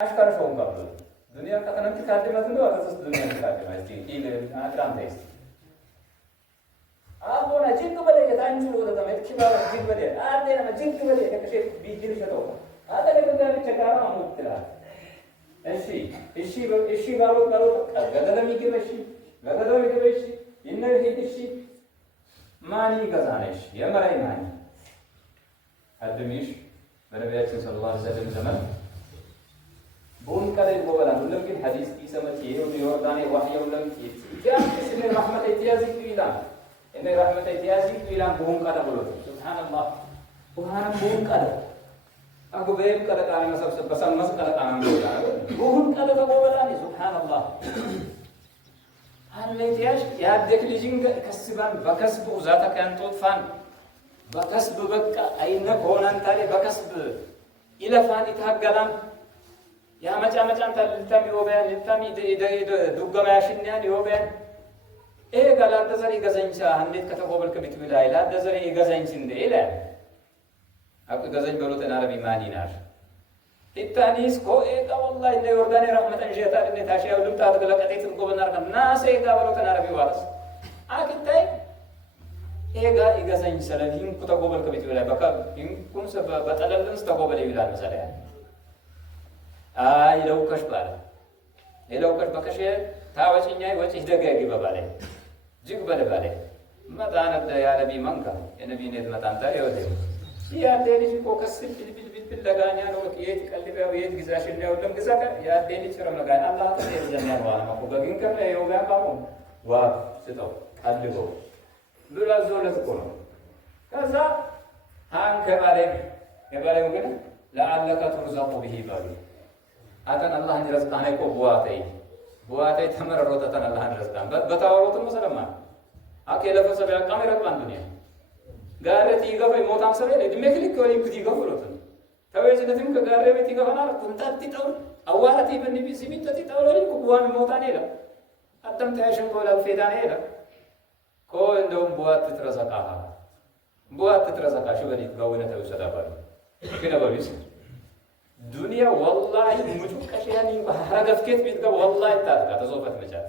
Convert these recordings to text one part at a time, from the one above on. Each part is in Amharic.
أشكر شو مقبل الدنيا كأنك تكلم مثله أساس الدنيا تكلم إيه أكرم تيس أبونا جيك بدي يتعنى شو هذا ما يكشف على جيك بدي أردنا ما جيك بدي كشيء بيجري شتوه هذا اللي بدنا نشكره عمود ترى إشي بالو غدا ميجي بشي إنه هيدشي ماني كزانش يا مرأي ماني الدميش بنبياتي صلى الله عليه وسلم زمان بون كذا يقول أنا ولم يكن حديث كيسة متيه ويورداني وحي ولم كيس كم إن الرحمة إتيازي كيلان إن الرحمة إتيازي كيلان بون كذا بقول سبحان الله بون كذا aku bem kada kami masuk besan masuk kada kami buhun kada tabobalani subhanallah haletiyash yaadek lijin kasban bakasb uzata kan tutfan bakasb bakka ayna konan tale bakasb ila fan itagalan ya maca tal tami oben tami de dugama yashinyan oben galan dazari gazancha handet kata gobal kabit wilay la dazari gazanchin de ila aku gazan balut arabi maninar التانيس كو إيه والله إنه يورداني رحمة جيتار إنه تاشي أولم تادق لك أتيت القبنار كان ناس إيه قابلوا تناربي وارس أكيد تاي إيه زين سلام هين كتا قبل كبيت ولا بكا هين كم سبب بتعلم نست قبل يولا مثلا لو كش باله لو كش بكشة تاوش إني وجه دقيقة بباله جيك باله ما تانا يا نبي منكا يا نبي نيد ما تانتا يودي يا ديني كو كسر باللغانيا لو كيت قلبي ويت غزاش اللي ولم غزاك يا ديني شرم لغان الله تعالى جنان وانا ما كو بغين كم يوغا بامو وا ستو قلبو لولا زولت كون كذا هان كبالي وكده لعلك ترزق به بالي أتن الله رزقنا يكو بواتي تمر روتة الله رزقنا بتاورط مسلما أكيد فسبع كاميرا بان دنيا قالت يغفى موتام سبيل دمكلك ولا يكتي غفلوتن تويجنتم كغاري بيتي غفنا كنت تتول اوارتي بنبي سيمنت تتول لي كوان موتاني لا اتم تعيشن ولا الفيداني لا كو عندهم بوات تترزقا شو بدي تقولنا توسدا بار كده بس دنيا والله مجو كشياني هرغف كيت بيت والله تاتا تزوفت مجال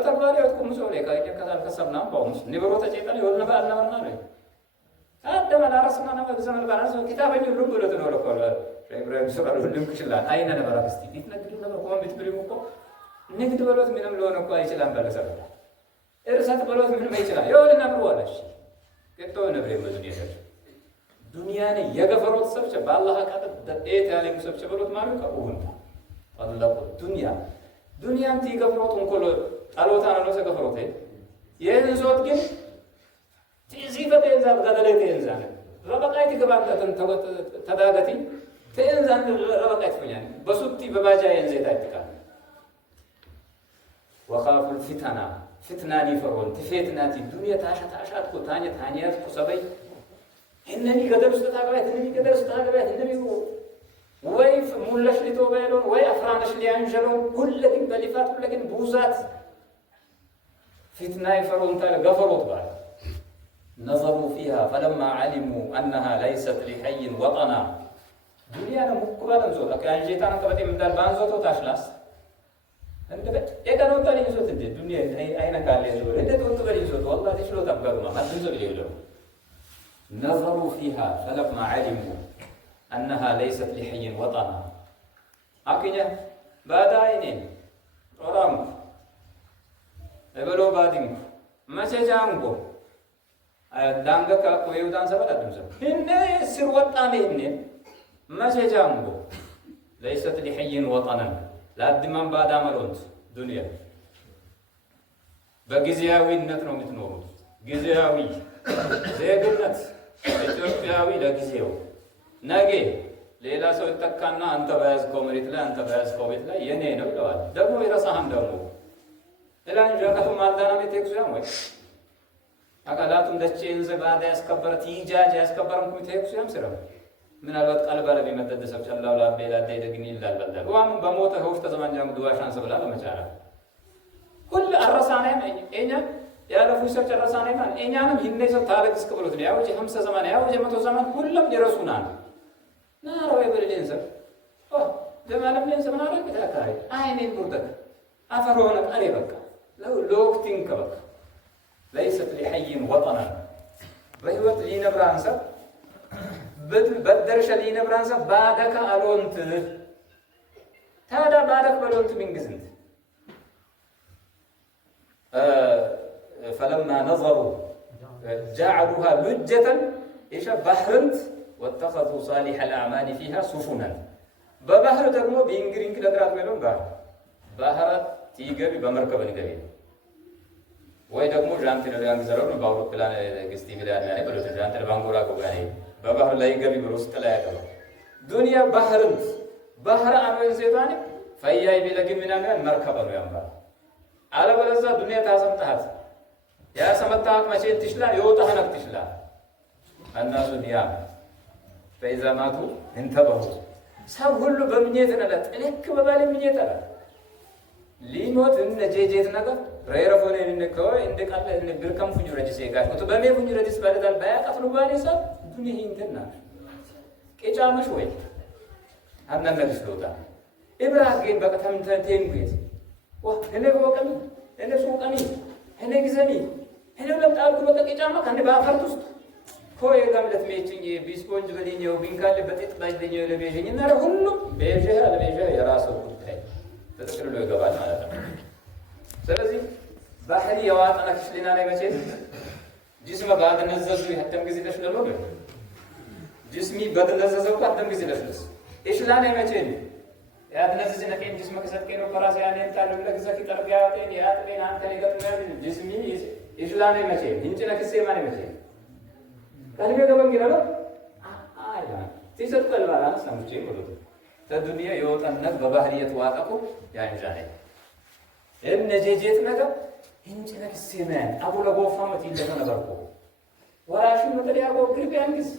بتقولي أتكلم مسؤولية كاي كذا كسبنا بونس نبرو تجيبني ولا نبأنا ولا نبي هذا ما درسنا نبغى زمان البارس كتابين يلوم ولا تنور كلا إبراهيم سورة يلوم كشلان أين نبغى كستي إثنا كده نبغى قوم بتبلي مكو نيجي تبلوت منهم لونه كواي شلان بلسر إرسال تبلوت منهم أي شلان يقول نبغى ولا شيء كتو نبغى مزنية دنيا نه يغفروت سب شب الله كذا إيه تعلم سب شب بلوت مارو كأوهن الله دنيا أنتي غفروت أنكول ألو تانا نوسا غفروت هي ينزوت كن تيزيفة تنزان غدلة تنزان ربقايتي كبار تداغتي تنزان ربقايت فنيان بسوتي بباجا ينزي تايتكا وخاف الفتنة فتناني فرون تفتناتي الدنيا تاشات كو تانيات كو سبي إنني قدر استتاغبات إنني ويف مولش لتوبيلون وي أفرانش ليانجلون كل لكن بلفات كل لكن بوزات فتنة فرون تال غفروت بار نظروا فيها فلما علموا أنها ليست لحي وطنا دنيا مقبلا زود كان جيتان كبتي من دال بانزوت وتاشلاس انت كانوا تاني زود الدنيا اين قال لي زود انت كنت بلي زود والله تشلو تبقى ما تنزل لي نظروا فيها فلما علموا أنها ليست لحي وطنا أكيد بعدين رام ebelo bading mace jango danga ka koyu dan sabada dumsa inne sir watane inne mace jango laysat li hayyin watanan la diman bada malont dunya በጊዜያዊነት ነው የምትኖሩት ጊዜያዊ ዜግነት ኢትዮጵያዊ ለጊዜው ነገ ሌላ ሰው ተካና አንተ በያዝከው መሬት ላይ አንተ በያዝከው ቤት ላይ የኔ ነው ይላል ደግሞ ይረሳህም ደግሞ إلان جاكتو مالدانا ميتيكسو وي أكالاتم دچين زبادة يسكبرت يجاج يسكبرن كميتيكسو يام سرم من الوقت قلب على بمدد سبش الله ولا بيلا ديدقني إلا البلدان وام بموته هوفت زمان جام دواشان سبلا لمجارا كل الرسانة إينا يا رفو سبش الرسانة من إينا نم هنده سب تارك اسكبرتني ياوجي همسة زمان ياوجي متو زمان كلهم جرسونان نارو يبرلين سب ዘማለም ላይ ሰማና ከተካይ አይኔን ጉርደት አፈሮነ ቀሬ በቃ ለወቅቲን ከበቃ ليست لحي وطنا በህይወት ሊነብራንሰ በደረሻ ሊነብራንሰ ባደከ አሎንት ታዳ ባደከ በሎንት ምንግዝንት فلما نظروا جعلوها لجة إيش بحرنت واتخذوا صالح الأعمال فيها سفنا ببحر دغمو بإنجرين كده درات ميلون بحر تيجي بمركب نجري ወይ ደግሞ ጃንቲን ለያን ዘረው ነው በአውሮፕላን ግስቲ ሚላን ያኔ በሎተ ጃንቲን ባንጎራ ጎጋኔ በባህር ላይ ገቢ ብሮስ ተላያቀው ዱንያ ባህርንት ባህር አመን ሴታን ፈያይ ቢለግም ምናምን መርከብ ነው ያምባ አለበለዛ ዱንያ ታሰምጣት ያ ሰመጣት መቼ ትሽላ ይወጣ ሀነክ ትሽላ الناس نيام فإذا ماتوا انتبهوا ሰው ሁሉ በምኘት ነለት ልክ በባለ ምኘት አለ ሊሞት እንጀጀት ነገር ረይረፎኔ እንከው እንደቀለ እንብርከም ፉኝ ረጅሴ ጋር ወጥ በሜ ፉኝ ረጅስ ባለዳል ባያቀጥሉ ባለሳ ዱንያ እንትና ቄጫመሽ ወይ አናነግስ ዶታ ኢብራሂም በቀተም ተንቴንኩት ዋ እኔ ወቀም እኔ ሱቀሚ እኔ ግዘሚ እኔ ለምጣልኩ በቀቄጫማ ከኔ ባፈርት ውስጥ ኮይ ጋምለት ሜችኝ ቢስፖንጅ በሊኛው ቢንካለ በጥጥ ባይደኛው ለቤጀኝ እና ሁሉ ቤጀ አለቤጀ የራሱ ጉዳይ ተጥቅልሎ ይገባል ማለት ነው። ስለዚህ ባህሪ የዋጣና ክሽሊና ላይ መቼ ጅስመ ባደነዘዙ ያተም ጊዜ ተሽለሎ ጅስሚ ባደነዘዘው ካተም ጊዜ ለሽልስ ኢሽላና መቼ ያደነዘዘ ነቀም ጅስመ ከሰጥቀኝ ነው ፈራስ ያኔን ታለው ለግዛት ይጠርጋው ጤን ያጥሬን አንተ ለገጥመን ጅስሚ ኢሽላና መቼ እንጭና ከሴ ማን መቼ ከልቤ ገበን ይላል አይላ ሲሰጥቀል ባላንስ ሰምቼ ወደ ተዱንያ የወጣነት በባህሪየት ዋቀቁ ያንጃኔ እነጀጀት ነገር እንጭና ከሴ ማን አቡለ ጎፋመት ይለፈነበርኩ ወራሽ መጠሪያው ግሪቢያንስ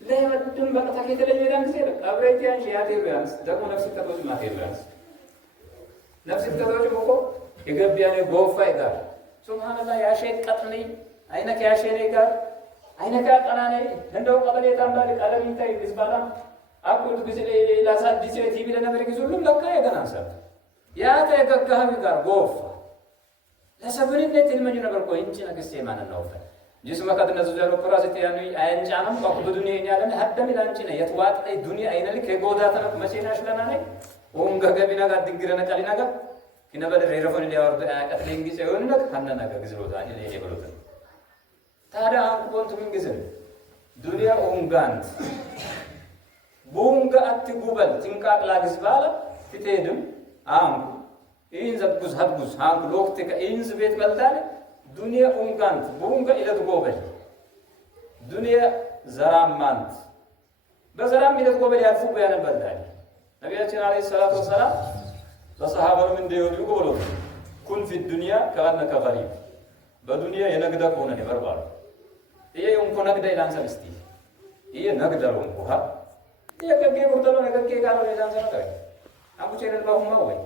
ለወድም በቀታ ከተለየዳን ጊዜ አብሬቲያን ያቴብያንስ ደግሞ ነፍስ ተቆጭ ማቴብያንስ ነፍስ ተቆጭ እኮ የገቢያኔ ጎፋይ ጋር ሱብሃንአላህ ያሸቀጥኒ አይነከ ያሸኔ ጋር አይነካ ቀናኔ እንደው ቀበሌ ታምባል ቀለም ይታይ ግዝባላ አቁት ጊዜ ላሳት ዲሴ ቲቪ ለነበር ግዙሉም ለካ የገናንሰ ያ ተገጋሃቢ ጋር ጎፋ ለሰብሪነት ilmani ነበር ቆይ እንጂ ነገስቴ ማን ነው ጅስመ ከደነዘ ዘሮ ፕራሲት ያኑ አይንጫንም ቆቅ በዱንያ ያለን ሀደም ይላንቺ ነው የትዋጥ ላይ ዱንያ አይነል ከጎዳ ተነፍ መቼናሽ ለናኔ ወንጋ ገቢና ጋር ድንግረነ ቀሊና ጋር ከነበለ ረይረፎን ሊያወርድ አቀጥለኝ ጊዜ ይሆንና ከነና ጋር ግዝሎታ አይደል ይሄ ታዲያ አንቆንቱ ምን ጊዜ ዱንያ ኦንጋንት ቦንጋ አትጉበል ትንቃቅላ ግዝባላ ትቴድም አንኩ ኢን ዘብጉዝ ሀብጉዝ አንኩ ሎክት ከኢንዝ ቤት በልታለ ዱንያ ኦንጋንት ቦንጋ ኢለት ጎበል ዱንያ ዘራማንት በዘራም ኢለት ጎበል ያልፉ ያነበልታለ ነብያችን አለይሂ ሰላቱ ወሰላም በሰሃባው እንደይወዱ ጎሎ ኩን ፊ ዱንያ ከአንከ ገሪብ በዱንያ የነግዳ ከሆነ ነው በርባሩ ይሄ እንኮ ነግዳ ይላንሰል እስቲ ይሄ ነግዳ ነው እንኳ ይሄ ከገ ወርተሎ ነገ ጋር ነው ይላንሰል ነው አቡቼ ረባሁማ ወይ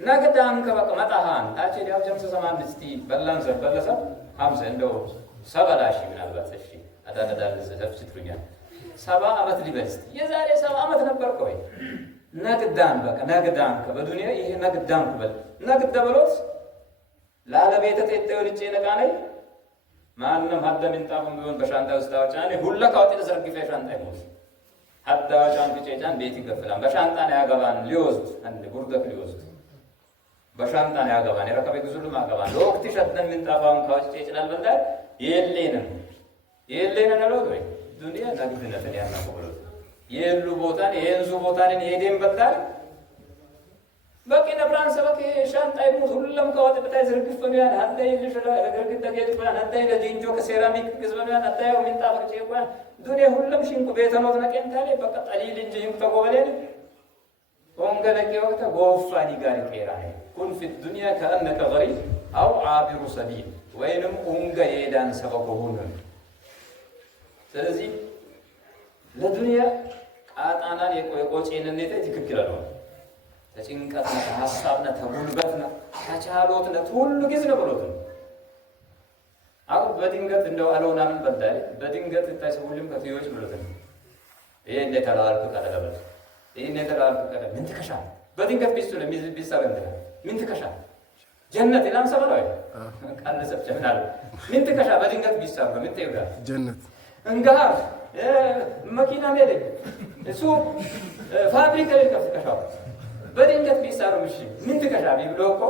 ነግዳ አንከ በቃ መጣሃን ታቼ ዲያው ጀምሰ ሰማን እስቲ በላንሰ በለሰ 50 እንደው 70 ሺህ ምናልባት እሺ አዳዳዳል ዘፍጭትሩኛ 70 አመት ሊበልስ የዛሬ 70 አመት ነበር ቆይ ነግዳን በቃ ነግዳን ከበዱንያ ይሄ ነግዳን በል ነግዳ በሎት ላለቤተ ተጠየው ልጅ ነቃነይ ማንንም ሀደ ምንጣፉን ቢሆን በሻንጣ ውስጥ አወጫኔ ሁላ ካውጤ ተዘርግፈ ሻንጣ ይሞት ሀዳ ሻንጣ ጨጫን ቤት ይገፍላል በሻንጣ ነው ያገባን ሊወስድ አንድ ጉርደት ሊወስድ በሻንጣ ነው ያገባን የረከበ ግዙሉ ማገባን ለወቅት ሸተን ምንጣፋውን ካውጤ ይችላል በልዳ የሌነን ነው ወይ ዱንያ ነግድነትን ያናቆብሎ የሉ ቦታን የንዙ ቦታን የሄደን በልዳ በቂ ነብራን ሰበከ ሻንጣ ይሙት ሁሉም ከወጥ በታይ ዝርግፍ በሚያን አንተ ይልሽላ ግርግዳ ጌጥ ባን አንተ ለጂንጆ ከሴራሚክ ግዝበሚያን አታየው ምንጣፍ ጨቋን ዱንያ ሁሉም ሽንቁ ቤተኖት ነቀንታለ በቃ ጠሊል እንጂ ተቆበለን ወንገለቂ ወቅት ጎፋኒ ጋር ይቀራል ኩን في الدنيا كانك غريب او عابر سبيل ወይንም ኡንገ የዳን ሰበብ ሆነ ስለዚህ ለዱንያ ቃጣናን የቆጨነነተ ትክክል ነው ተጭንቀትና ሐሳብና ተጉልበትና ተቻሎትና ሁሉ ጊዜ ነው ብሎት አሁን በድንገት እንደው አለውና ምን በዳይ በድንገት ታይሰውልም ከትዮች ብሎት ይሄ እንደ ተላልኩ ካደረበት ይሄን የተላልኩ ቀረ ምን ትከሻ በድንገት ቢስቱ ነው ቢሰር እንደ ምን ትከሻ ጀነት ኢላም ሰበራይ ቃል ሰብቸናል ምን ትከሻ በድንገት ቢሰር ምን ትይጋ ጀነት እንጋ መኪና ሜለ እሱ ፋብሪካ ይከፍተሻው በድንገት ቢሰር ምሽ ምን ትከሻ ቢብሎ እኮ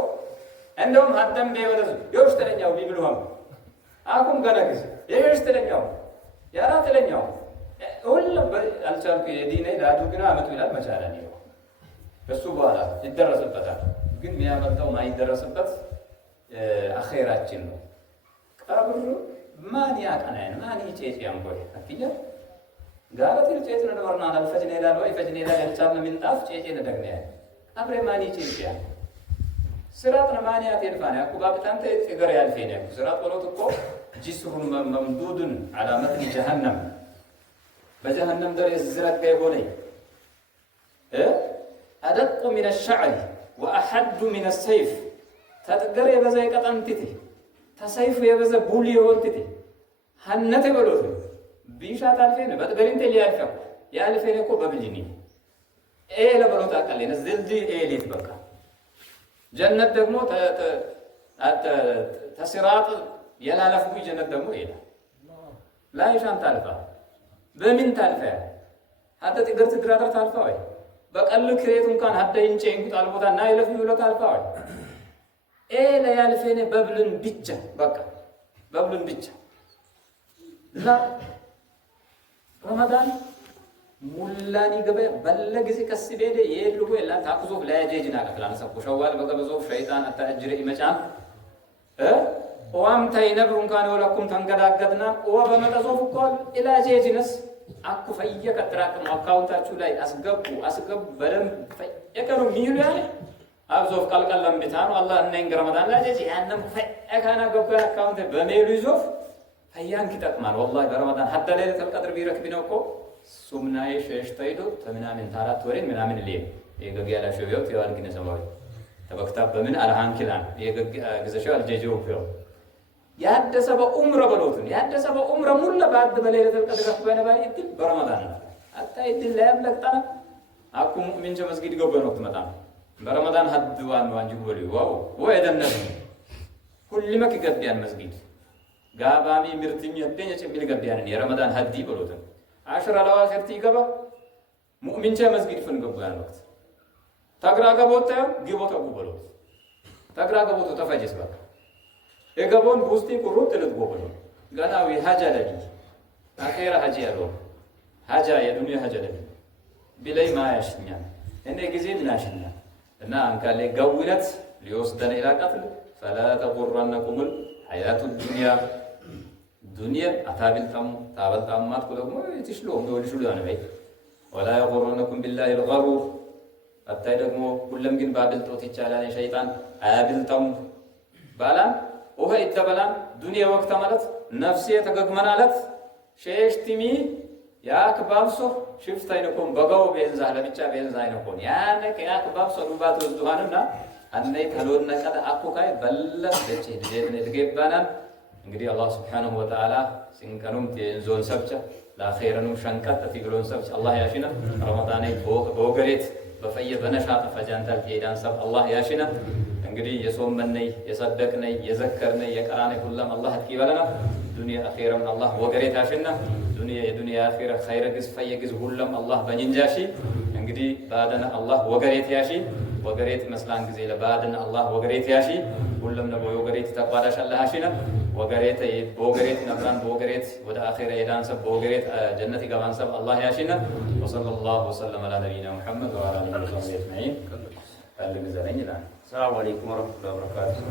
እንደውም አደም በወደ የውስጥለኛው ቢብሉም አቁም ገነግስ የውስጥለኛው ያራተለኛው ሁሉም አልቻልኩ የዲኔ ላዱ ግን አመቱ ይላል መቻላል ነው በሱ በኋላ ይደረስበታል ግን የሚያመጣው ማይደረስበት አኺራችን ነው ቀብሩ ማን ያቀናን ማን ይጨጭ ያምቆይ አትያ ጋራት ይጨጭ ነው ወርና አልፈጅኔ ይላል ወይ ፈጅኔ ይላል ያልቻለ ምን ጣፍ ጨጭ እንደገና አብሬ ማን ይጨጭ ያ ስራጥ ማን ያተልፋና ያኩባብታንተ ጽገር ያልፈኝ ስራጥ ወሎት እኮ ጅስሩን መምዱድን علامه جهنم በጀሃነም ደረ ዝረጋ ይሆነ أدق من الشعر وأحد من السيف تتقر يبزا يقطنتتي تسيف يبزا بولي هونتتي هنت بلوت بيشات الفين بدغرين تلي الفك يا الفين كو ببليني ايه لبلوت اقلنا زلدي ايه ليت بقى جنة ደግሞ تسرات يلالفو جنة ደግሞ ايه لا يشان تالفا በምን ታልፈ አተ ትግርት ትግራራ ታልፋ ወይ በቀል ክሬት እንኳን አደ እንጨን ጣልቦታ እና ይለፍ ይብሎ ታልፋ ወይ ለያልፈኔ በብልን ብቻ በቃ በብልን ብቻ እና ረመዳን ሙላኒ ገበ በለ ጊዜ ከስቤደ የልጎ ይላል ታቁዞ ለያጄጅና ከፍላን ሰው ሸዋል በቀበዞ ሸይጣን አታጅረ ይመጫም ወአም ታይነብሩ እንኳን ወለኩም ተንገዳገድና ወበመጠዞፍ ቆል ኢላጄጅነስ አኩ ፈየ ከተራቀም አካውንታችሁ ላይ አስገቡ በደንብ ፈየከሩ ሚሉ ያለ አብዞፍ ቀልቀለም ቢታኑ አላህ እነኝ ረመዳን ላይ ያንም ፈየካና ገባ አካውንት በሜሉ ይዞፍ ፈያን ይጠቅማል والله በረመዳን ሐታ ለይለቱል ቀድር ቢረክብ ነው እኮ ሱምናዬ ሸሽተይዶ ተምናምን ታራት ወሬን ምናምን ሊየ የገገያላ ሸውየው ይዋል ግን ሰማው ተበክታ በምን አልሃንኪላን የገገዘሻው አልጀጆው ነው ያደሰ በኡምራ በሎቱን ያደሰ በኡምራ ሙሉ ባድ በለይለቱል ቀድር ከበነ ባይ እድል በረመዳን አታ እድል ላይ ያምለጣና አኩ ሙእሚን መስጊድ ገበነው ተመጣ በረመዳን ሀድዋን ዋንጅቡ በሉ ዋው ወይደነስ ሁሉ መክ ገቢያን መስጊድ ጋባሚ ምርትኝ ያደኝ ጭምብል ገቢያን የረመዳን ሀዲ በሎቱን አሽራ ለዋኺርቲ ይገባ ሙእሚን መስጊድ ፈን ገባያን ወቅት ታግራጋ ቦታ ግቦታ ጉበሎት ታግራጋ ቦታ ተፈጀስ በቃ የገቦን ቡስቲ ቁሩት ለድጎበሎ ጋናዊ ሀጃ ለዲ አኺራ ሀጂ ያለው ሀጃ የዱንያ ሀጃ ለዲ ቢላይ ማያሽኛ እኔ ጊዜ ምናሽኛ እና አንካለ ጋውነት ሊወስደን ኢላ ቀትል فلا تغرنكم الحياه الدنيا ዱንያ አታብልጣም ታበልጣማት ደግሞ ይትሽሎ እንደወልሽሉ ያነ በይ ولا يغرنكم بالله الغرور አታይ ደግሞ ሁሉም ግን ባብልጦት ይቻላል ሸይጣን አያብልጣም ባላ ወህ ይተበላን ዱንያ ወቅት ማለት ነፍሴ ተገግመናለት ሸሽቲሚ ያክባብሶ ሽፍታይነኮም በጋው ቤንዛ ለብቻ ቤንዛ አይነኮም ያነ ያክባብሶ ዱባት ወዝዱሃንና አንነይ ተሎነ ቀደ አኩካይ በለስ ደጭ ደደነ ድገባናን እንግዲህ አላህ Subhanahu Wa Ta'ala ሲንቀኑም ተንዞን ሰብቻ ለአኺረኑ ሸንቀጥ ትግሎን ሰብቻ አላህ ያሽና ረመዳን በወገሬት በፈየ በነሻጥ ፈጃንታል ሄዳን ሰብ አላህ ያሽና እንግዲህ የሶመነይ የሰደቅነይ የዘከርነይ የቀራነይ ሁሉም አላህ ይቀበለና ዱንያ አኺራም አላህ ወገሬት ያሽና ዱንያ የዱንያ አኺራ ኸይረ ግዝ ፈየግዝ ሁሉም አላህ በእንጃሺ እንግዲህ ባደና አላህ ወገሬት ያሺ ወገሬት መስላን ጊዜ ለባደና አላህ ወገሬት ያሺ ሁሉም ነው ወገሬት ተቋዳሽ አላህ ያሺና ወገሬት በወገሬት ነብራን በወገሬት ወደ አኺራ ሄዳን ሰብ በወገሬት ጀነት ይገባን ሰብ አላህ ያሺና ወሰለላሁ ወሰለም ዐላ ነቢይና ሙሐመድ ወዐላ አሊሂ ወሰህቢሂ አጅመዒን። السلام عليكم ورحمة الله وبركاته.